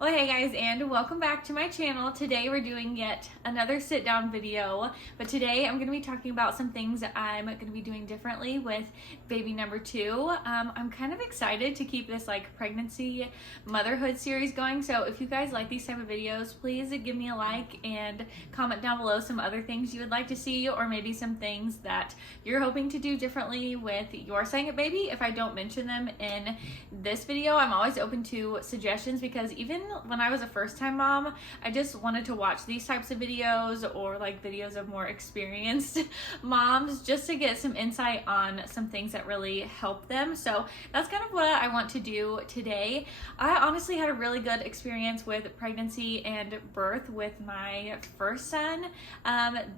Well, hey guys, and welcome back to my channel. Today we're doing yet another sit down video, but today I'm going to be talking about some things that I'm going to be doing differently with baby number 2. I'm kind of excited to keep this like pregnancy motherhood series going, so if you guys like these type of videos, please give me a like and comment down below some other things you would like to see, or maybe some things that you're hoping to do differently with your second baby. If I don't mention them in this video, I'm always open to suggestions, because even when I was a first-time mom, I just wanted to watch these types of videos, or like videos of more experienced moms, just to get some insight on some things that really help them. So that's kind of what I want to do today. I honestly had a really good experience with pregnancy and birth with my first son.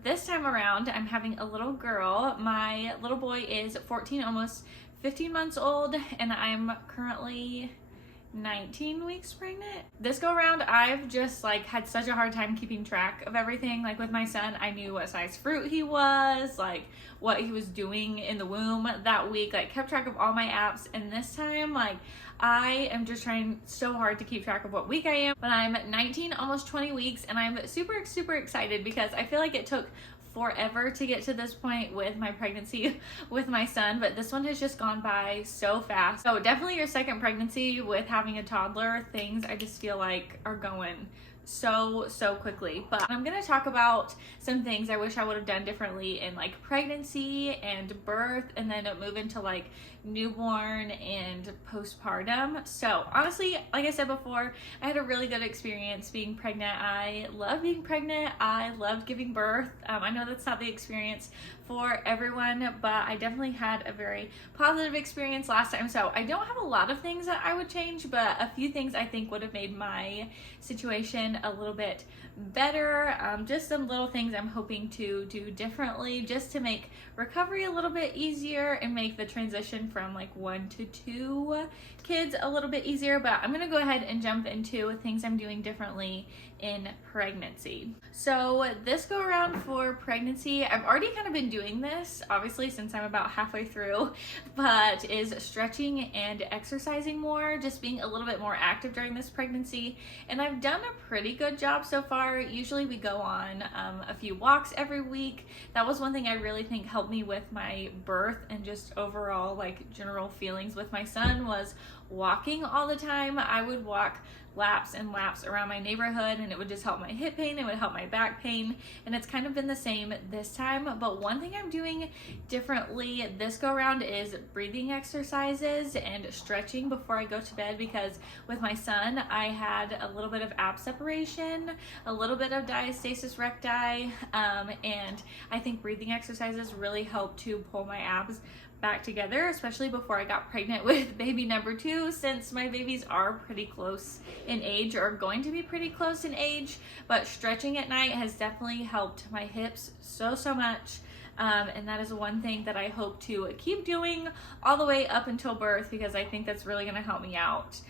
This time around, I'm having a little girl. My little boy is 14, almost 15 months old, and I'm currently 19 weeks pregnant. This go around, I've just like had such a hard time keeping track of everything. Like with my son, I knew what size fruit he was, like what he was doing in the womb that week, like kept track of all my apps. And this time, like I am just trying so hard to keep track of what week I am. But I'm 19, almost 20 weeks, and I'm super excited because I feel like it took forever to get to this point with my pregnancy with my son, but this one has just gone by so fast. So definitely your second pregnancy with having a toddler, things I just feel like are going so quickly. But I'm gonna talk about some things I wish I would have done differently in like pregnancy and birth, and then move into like newborn and postpartum. So honestly, like I said before, I had a really good experience being pregnant. I love being pregnant. I loved giving birth. I know that's not the experience for everyone, but I definitely had a very positive experience last time. So I don't have a lot of things that I would change, but a few things I think would have made my situation a little bit better. Just some little things I'm hoping to do differently, just to make recovery a little bit easier and make the transition from like 1 to 2 kids a little bit easier. But I'm gonna go ahead and jump into things I'm doing differently in pregnancy. So this go around for pregnancy, I've already kind of been doing this obviously since I'm about halfway through, but is stretching and exercising more, just being a little bit more active during this pregnancy. And I've done a pretty good job so far. Usually we go on a few walks every week. That was one thing I really think helped me with my birth and just overall like general feelings with my son, was walking all the time. I would walk laps and laps around my neighborhood, and it would just help my hip pain, it would help my back pain, and it's kind of been the same this time. But one thing I'm doing differently this go around is breathing exercises and stretching before I go to bed, because with my son I had a little bit of ab separation, a little bit of diastasis recti, and I think breathing exercises really help to pull my abs back together, especially before I got pregnant with baby number 2, since my babies are pretty close in age, or going to be pretty close in age. But stretching at night has definitely helped my hips so much. And that is one thing that I hope to keep doing all the way up until birth, because I think that's really going to help me out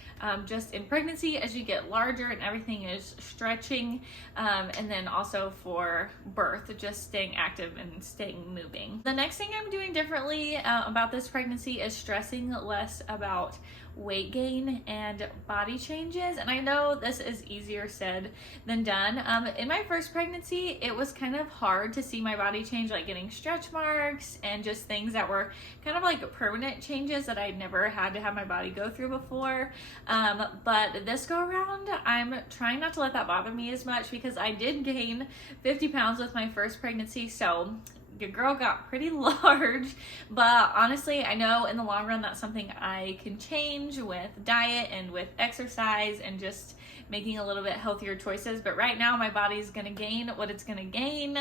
just in pregnancy as you get larger and everything is stretching, and then also for birth, just staying active and staying moving. The next thing I'm doing differently about this pregnancy is stressing less about weight gain and body changes. And I know this is easier said than done. In my first pregnancy, it was kind of hard to see my body change, like getting stretch marks and just things that were kind of like permanent changes that I'd never had to have my body go through before. But this go around, I'm trying not to let that bother me as much, because I did gain 50 pounds with my first pregnancy. So your girl got pretty large, but honestly, I know in the long run that's something I can change with diet and with exercise and just making a little bit healthier choices. But right now my body's gonna gain what it's gonna gain,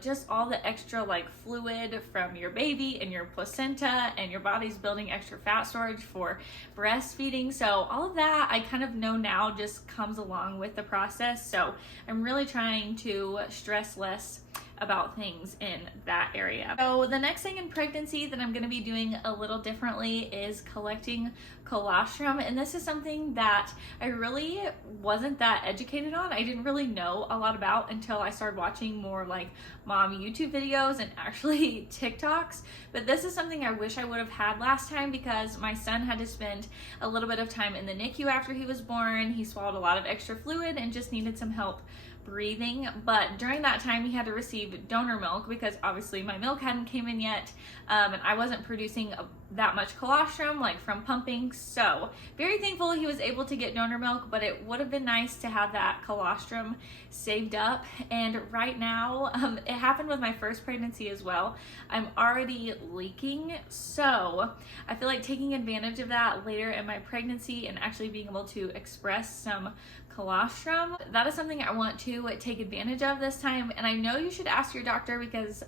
just all the extra like fluid from your baby and your placenta, and your body's building extra fat storage for breastfeeding. So all of that I kind of know now just comes along with the process. So I'm really trying to stress less about things in that area. So the next thing in pregnancy that I'm going to be doing a little differently is collecting colostrum, and this is something that I really wasn't that educated on. I didn't really know a lot about until I started watching more like mom YouTube videos and actually TikToks. But this is something I wish I would have had last time, because my son had to spend a little bit of time in the NICU after he was born. He swallowed a lot of extra fluid and just needed some help breathing, but during that time he had to receive donor milk because obviously my milk hadn't came in yet, and I wasn't producing that much colostrum like from pumping. So very thankful he was able to get donor milk, but it would have been nice to have that colostrum saved up. And right now, it happened with my first pregnancy as well. I'm already leaking, so I feel like taking advantage of that later in my pregnancy and actually being able to express some colostrum, that is something I want to take advantage of this time. And I know you should ask your doctor, because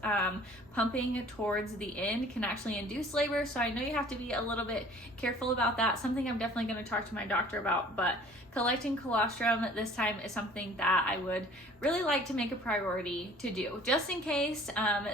pumping towards the end can actually induce labor, so I know you have to be a little bit careful about that. Something I'm definitely going to talk to my doctor about, but collecting colostrum this time is something that I would really like to make a priority to do, just in case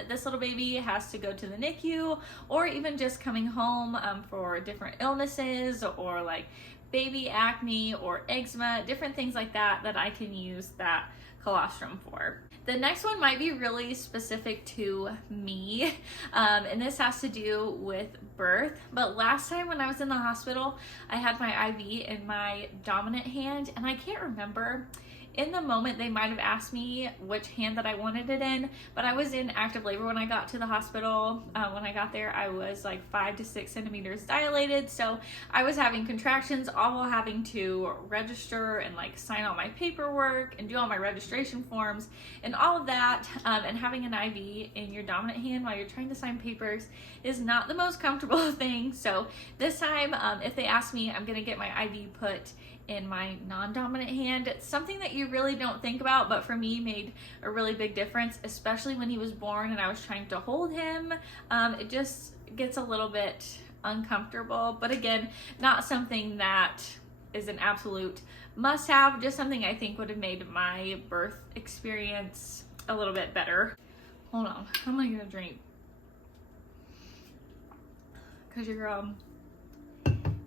this little baby has to go to the NICU, or even just coming home for different illnesses, or like baby acne or eczema, different things like that that I can use that colostrum for. The next one might be really specific to me, and this has to do with birth. But last time when I was in the hospital, I had my IV in my dominant hand, and I can't remember. In the moment, they might have asked me which hand that I wanted it in, but I was in active labor when I got to the hospital. When I got there, I was like 5 to 6 centimeters dilated, so I was having contractions, all while having to register and like sign all my paperwork and do all my registration forms and all of that. And having an IV in your dominant hand while you're trying to sign papers is not the most comfortable thing. So this time, if they ask me, I'm gonna get my IV put in my non-dominant hand. It's something that you really don't think about, but for me made a really big difference, especially when he was born and I was trying to hold him. It just gets a little bit uncomfortable, but again, not something that is an absolute must-have, just something I think would have made my birth experience a little bit better. Hold on, how am I gonna drink? Because your girl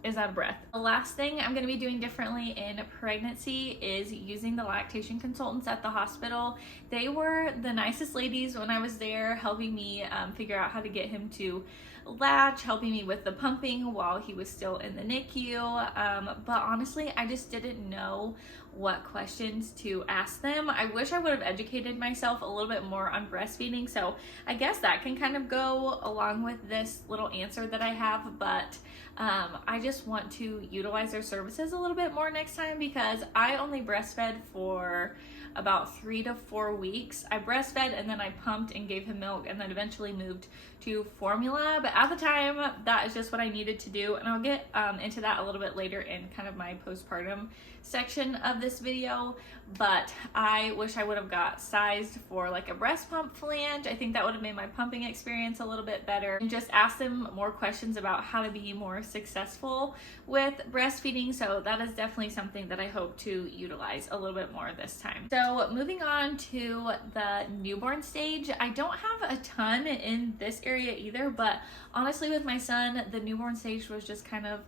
is out of breath. The last thing I'm gonna be doing differently in pregnancy is using the lactation consultants at the hospital. They were the nicest ladies when I was there, helping me figure out how to get him to latch, helping me with the pumping while he was still in the NICU. But honestly, I just didn't know what questions to ask them. I wish I would have educated myself a little bit more on breastfeeding, so I guess that can kind of go along with this little answer that I have, but I just want to utilize their services a little bit more next time, because I only breastfed for about 3 to 4 weeks. I breastfed and then I pumped and gave him milk, and then eventually moved to formula. But at the time, that is just what I needed to do, and I'll get into that a little bit later in kind of my postpartum section of this video. But I wish I would have got sized for like a breast pump flange. I think that would have made my pumping experience a little bit better, and just ask them more questions about how to be more successful with breastfeeding. So that is definitely something that I hope to utilize a little bit more this time. So moving on to the newborn stage, I don't have a ton in this area either, but honestly with my son, the newborn stage was just kind of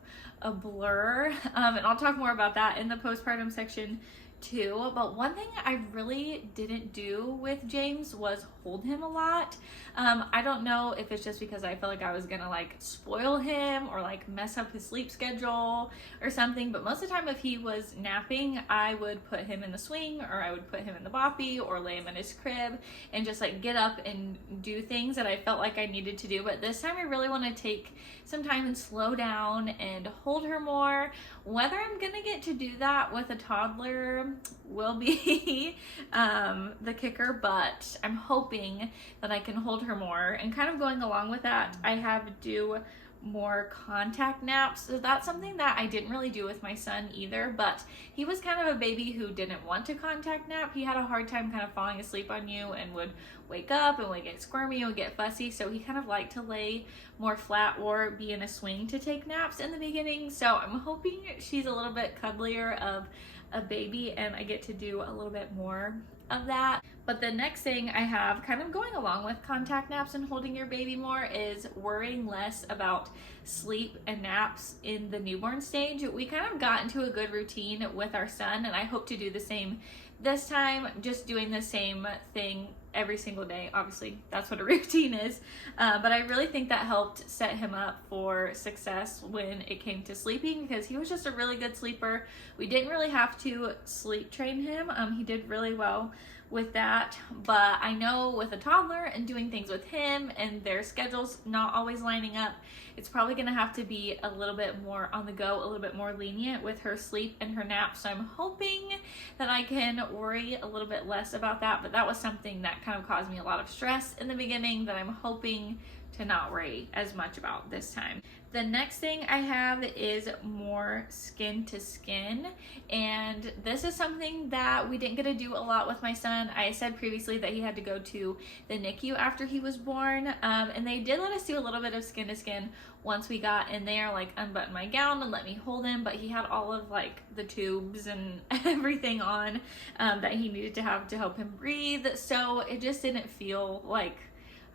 a blur, and I'll talk more about that in the postpartum section too. But one thing I really didn't do with James was hold him a lot. I don't know if it's just because I felt like I was gonna like spoil him or like mess up his sleep schedule or something, but most of the time if he was napping, I would put him in the swing, or I would put him in the boppy, or lay him in his crib and just like get up and do things that I felt like I needed to do. But this time I really want to take some time and slow down and hold her more. Whether I'm gonna get to do that with a toddler will be the kicker, but I'm hoping that I can hold her more. And kind of going along with that, I have to do more contact naps. So that's something that I didn't really do with my son either, but he was kind of a baby who didn't want to contact nap. He had a hard time kind of falling asleep on you and would wake up and would get squirmy and would get fussy, so he kind of liked to lay more flat or be in a swing to take naps in the beginning. So I'm hoping she's a little bit cuddlier of a baby and I get to do a little bit more of that. But the next thing I have kind of going along with contact naps and holding your baby more is worrying less about sleep and naps in the newborn stage. We kind of got into a good routine with our son, and I hope to do the same this time, just doing the same thing every single day. Obviously, that's what a routine is. But I really think that helped set him up for success when it came to sleeping, because he was just a really good sleeper. We didn't really have to sleep train him. He did really well with that, but I know with a toddler and doing things with him and their schedules not always lining up, it's probably gonna have to be a little bit more on the go, a little bit more lenient with her sleep and her nap. So I'm hoping that I can worry a little bit less about that, but that was something that kind of caused me a lot of stress in the beginning that I'm hoping to not worry as much about this time. The next thing I have is more skin to skin, and this is something that we didn't get to do a lot with my son. I said previously that he had to go to the NICU after he was born, and they did let us do a little bit of skin to skin once we got in there, like unbutton my gown and let me hold him, but he had all of like the tubes and everything on that he needed to have to help him breathe, so it just didn't feel like,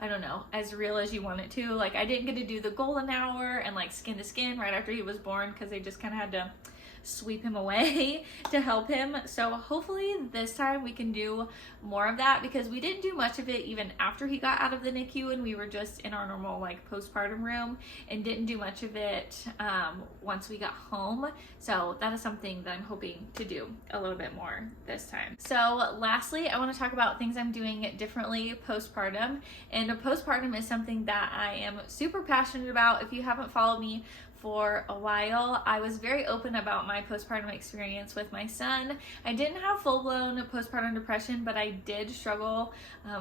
I don't know, as real as you want it to. Like, I didn't get to do the golden hour and like skin to skin right after he was born, because they just kind of had to sweep him away to help him. So hopefully this time we can do more of that, because we didn't do much of it even after he got out of the NICU and we were just in our normal like postpartum room, and didn't do much of it once we got home. So that is something that I'm hoping to do a little bit more this time. So lastly, I want to talk about things I'm doing differently postpartum, and postpartum is something that I am super passionate about. If you haven't followed me for a while, I was very open about my postpartum experience with my son. I didn't have full-blown postpartum depression, but I did struggle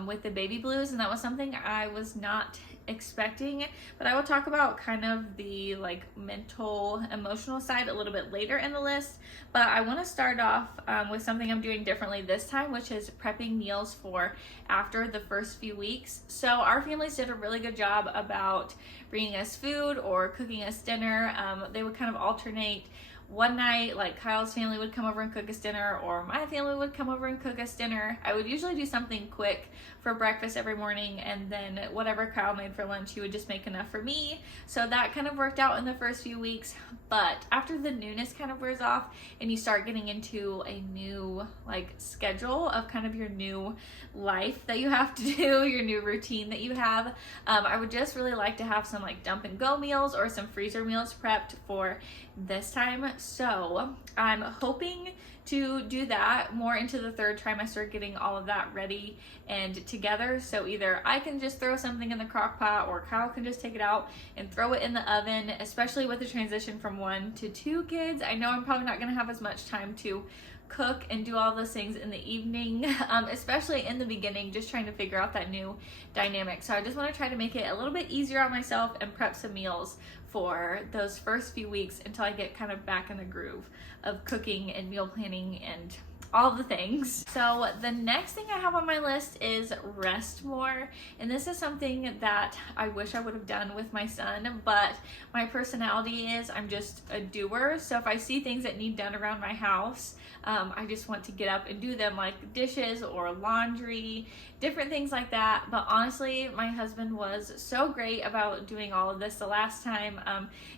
with the baby blues, and that was something I was not expecting. But I will talk about kind of the like mental, emotional side a little bit later in the list. But I want to start off with something I'm doing differently this time, which is prepping meals for after the first few weeks. So our families did a really good job about bringing us food or cooking us dinner. They would kind of alternate. One night, like Kyle's family would come over and cook us dinner, or my family would come over and cook us dinner. I would usually do something quick for breakfast every morning, and then whatever Kyle made for lunch, he would just make enough for me. So that kind of worked out in the first few weeks. But after the newness kind of wears off and you start getting into a new like schedule of kind of your new life that you have to do, your new routine that you have, I would just really like to have some like dump and go meals or some freezer meals prepped for this time. So I'm hoping to do that more into the third trimester, getting all of that ready and together. So either I can just throw something in the crock pot, or Kyle can just take it out and throw it in the oven, especially with the transition from 1 to 2 kids. I know I'm probably not going to have as much time to cook and do all those things in the evening, especially in the beginning, just trying to figure out that new dynamic. So I just want to try to make it a little bit easier on myself and prep some meals for those first few weeks until I get kind of back in the groove of cooking and meal planning and all the things. So the next thing I have on my list is rest more, and this is something that I wish I would have done with my son, but my personality is I'm just a doer. So if I see things that need done around my house, I just want to get up and do them, like dishes or laundry, different things like that. But honestly, my husband was so great about doing all of this the last time.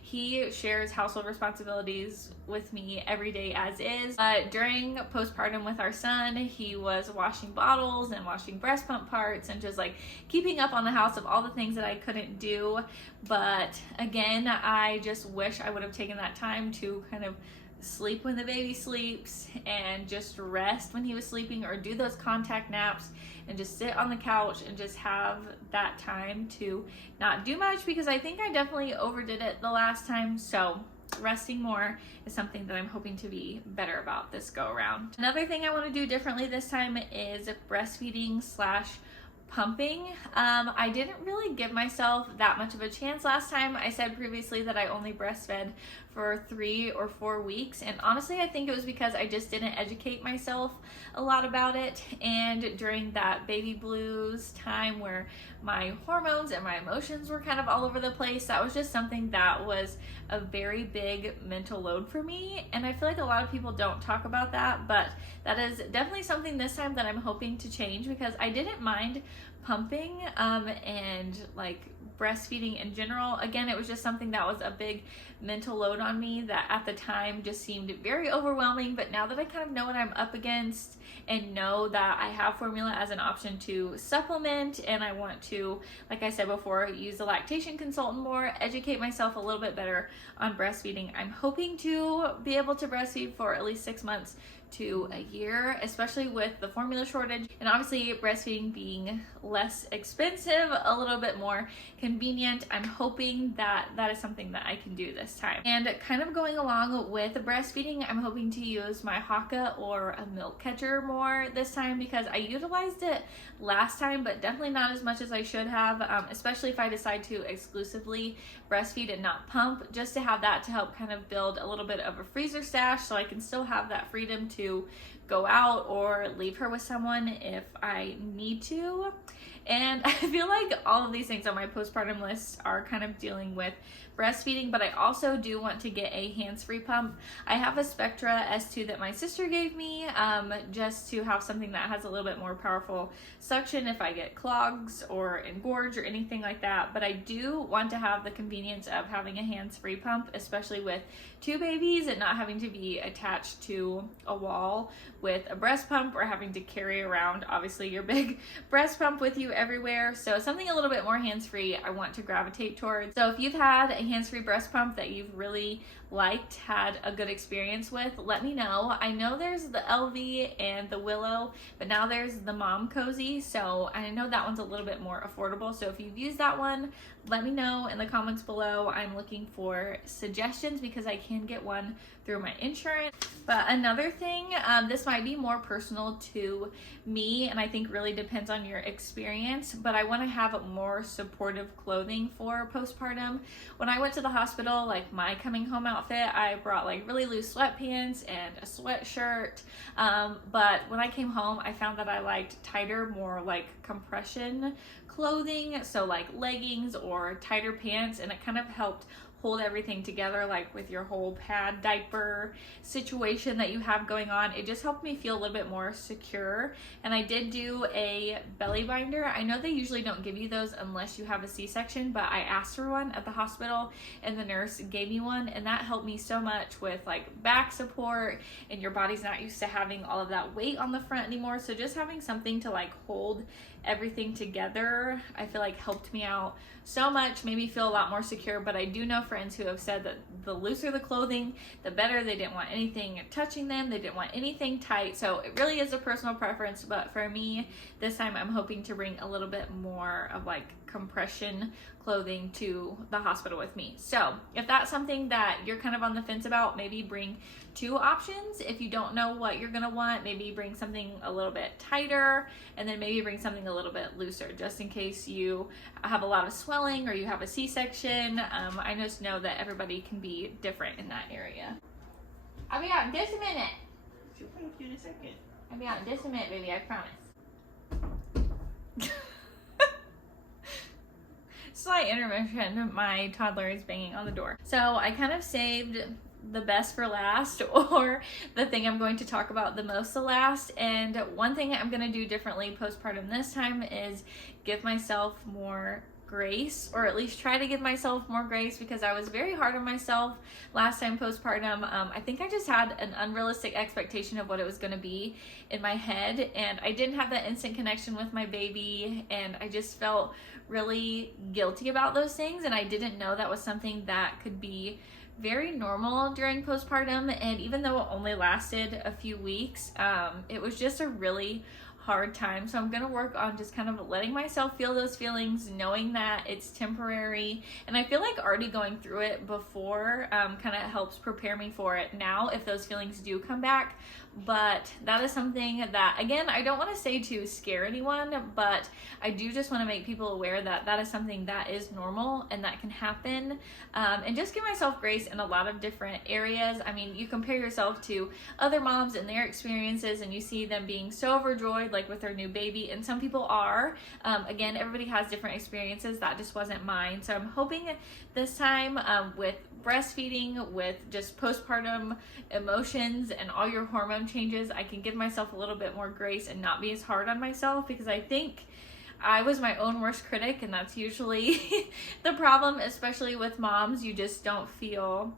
He shares household responsibilities with me every day as is. But during postpartum with our son, he was washing bottles and washing breast pump parts and just like keeping up on the house of all the things that I couldn't do. But again, I just wish I would have taken that time to kind of sleep when the baby sleeps and just rest when he was sleeping, or do those contact naps and just sit on the couch and just have that time to not do much, because I think I definitely overdid it the last time. So resting more is something that I'm hoping to be better about this go around. Another thing I want to do differently this time is breastfeeding / pumping, I didn't really give myself that much of a chance last time. I said previously that I only breastfed for 3 or 4 weeks, and honestly I think it was because I just didn't educate myself a lot about it, and during that baby blues time where my hormones and my emotions were kind of all over the place, that was just something that was a very big mental load for me, and I feel like a lot of people don't talk about that, but that is definitely something this time that I'm hoping to change, because I didn't mind pumping and like breastfeeding in general. Again, it was just something that was a big mental load on me that at the time just seemed very overwhelming, but now that I kind of know what I'm up against and know that I have formula as an option to supplement, and I want to, like I said before, use a lactation consultant more, educate myself a little bit better on breastfeeding, I'm hoping to be able to breastfeed for at least 6 months to a year, especially with the formula shortage, and obviously breastfeeding being less expensive, a little bit more convenient. I'm hoping that that is something that I can do this time. And kind of going along with breastfeeding, I'm hoping to use my Haka or a milk catcher more this time, because I utilized it last time, but definitely not as much as I should have, especially if I decide to exclusively breastfeed and not pump, just to have that to help kind of build a little bit of a freezer stash so I can still have that freedom to go out or leave her with someone if I need to. And I feel like all of these things on my postpartum list are kind of dealing with breastfeeding, but I also do want to get a hands-free pump. I have a Spectra S2 that my sister gave me, just to have something that has a little bit more powerful suction if I get clogs or engorge or anything like that, but I do want to have the convenience of having a hands-free pump, especially with 2 babies and not having to be attached to a wall with a breast pump or having to carry around obviously your big breast pump with you everywhere. So something a little bit more hands-free I want to gravitate towards. So if you've had a hands-free breast pump that you've really liked, had a good experience with, let me know. I know there's the LV and the Willow, but now there's the Mom Cozy, so I know that one's a little bit more affordable. So if you've used that one, let me know in the comments below. I'm looking for suggestions because I can get one through my insurance. But another thing, this might be more personal to me, and I think really depends on your experience, but I want to have more supportive clothing for postpartum. When I went to the hospital, like my coming home outfit, I brought like really loose sweatpants and a sweatshirt, but when I came home, I found that I liked tighter, more like compression clothing, so like leggings or tighter pants, and it kind of helped hold everything together, like with your whole pad diaper situation that you have going on. It just helped me feel a little bit more secure. And I did do a belly binder. I know they usually don't give you those unless you have a C-section, but I asked for one at the hospital and the nurse gave me one, and that helped me so much with like back support, and your body's not used to having all of that weight on the front anymore. So just having something to like hold everything together, I feel like helped me out so much, made me feel a lot more secure. But I do know friends who have said that the looser the clothing, the better. They didn't want anything touching them, they didn't want anything tight. So it really is a personal preference, but for me this time I'm hoping to bring a little bit more of like compression clothing to the hospital with me. So if that's something that you're kind of on the fence about, maybe bring 2 options. If you don't know what you're gonna want, maybe bring something a little bit tighter, and then maybe bring something a little bit looser, just in case you have a lot of swelling or you have a C-section. I just know that everybody can be different in that area. I'll be out in just a minute. She'll play with you in a second. I'll be out in just a minute, baby, I promise. Slight intermission, my toddler is banging on the door. So I kind of saved the best for last, or the thing I'm going to talk about the most to last. And one thing I'm going to do differently postpartum this time is give myself more grace, or at least try to give myself more grace, because I was very hard on myself last time postpartum. I think I just had an unrealistic expectation of what it was going to be in my head, and I didn't have that instant connection with my baby, and I just felt really guilty about those things, and I didn't know that was something that could be very normal during postpartum. And even though it only lasted a few weeks, it was just a really hard time. So I'm gonna work on just kind of letting myself feel those feelings, knowing that it's temporary. And I feel like already going through it before kind of helps prepare me for it now if those feelings do come back. But that is something that, again, I don't want to say to scare anyone, but I do just want to make people aware that that is something that is normal and that can happen. And just give myself grace in a lot of different areas. I mean, you compare yourself to other moms and their experiences and you see them being so overjoyed, like with their new baby, and some people are. Again, everybody has different experiences. That just wasn't mine. So I'm hoping this time with breastfeeding, with just postpartum emotions and all your hormone changes, I can give myself a little bit more grace and not be as hard on myself, because I think I was my own worst critic, and that's usually the problem, especially with moms. You just don't feel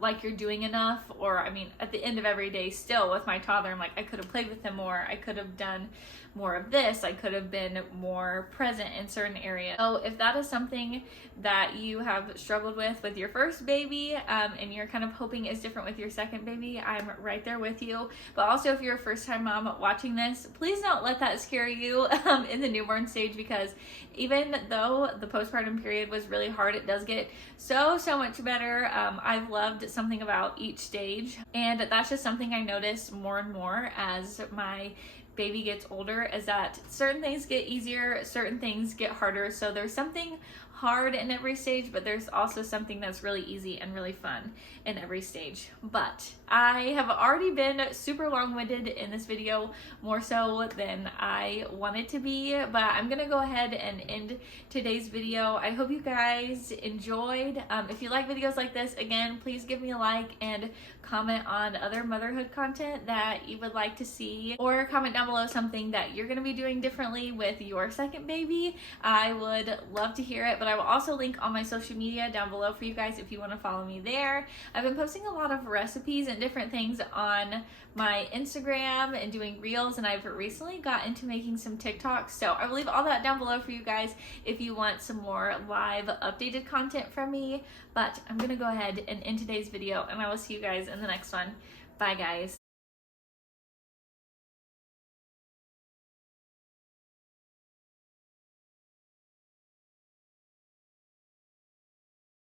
like you're doing enough. Or I mean, at the end of every day still with my toddler, I'm like, I could have played with him more, I could have done more of this, I could have been more present in certain areas. So if that is something that you have struggled with your first baby, and you're kind of hoping is different with your second baby, I'm right there with you. But also, if you're a first time mom watching this, please don't let that scare you in the newborn stage, because even though the postpartum period was really hard, it does get so much better. I've loved something about each stage, and that's just something I notice more and more as my baby gets older, is that certain things get easier, certain things get harder. So there's something hard in every stage, but there's also something that's really easy and really fun in every stage. But I have already been super long-winded in this video, more so than I wanted to be, but I'm gonna go ahead and end today's video. I hope you guys enjoyed. If you like videos like this, again, please give me a like and comment on other motherhood content that you would like to see, or comment down below something that you're gonna be doing differently with your second baby. I would love to hear it, but I will also link all my social media down below for you guys if you want to follow me there. I've been posting a lot of recipes and different things on my Instagram and doing reels, and I've recently got into making some TikToks, so I will leave all that down below for you guys if you want some more live updated content from me. But I'm gonna go ahead and end today's video, and I will see you guys in the next one. Bye guys.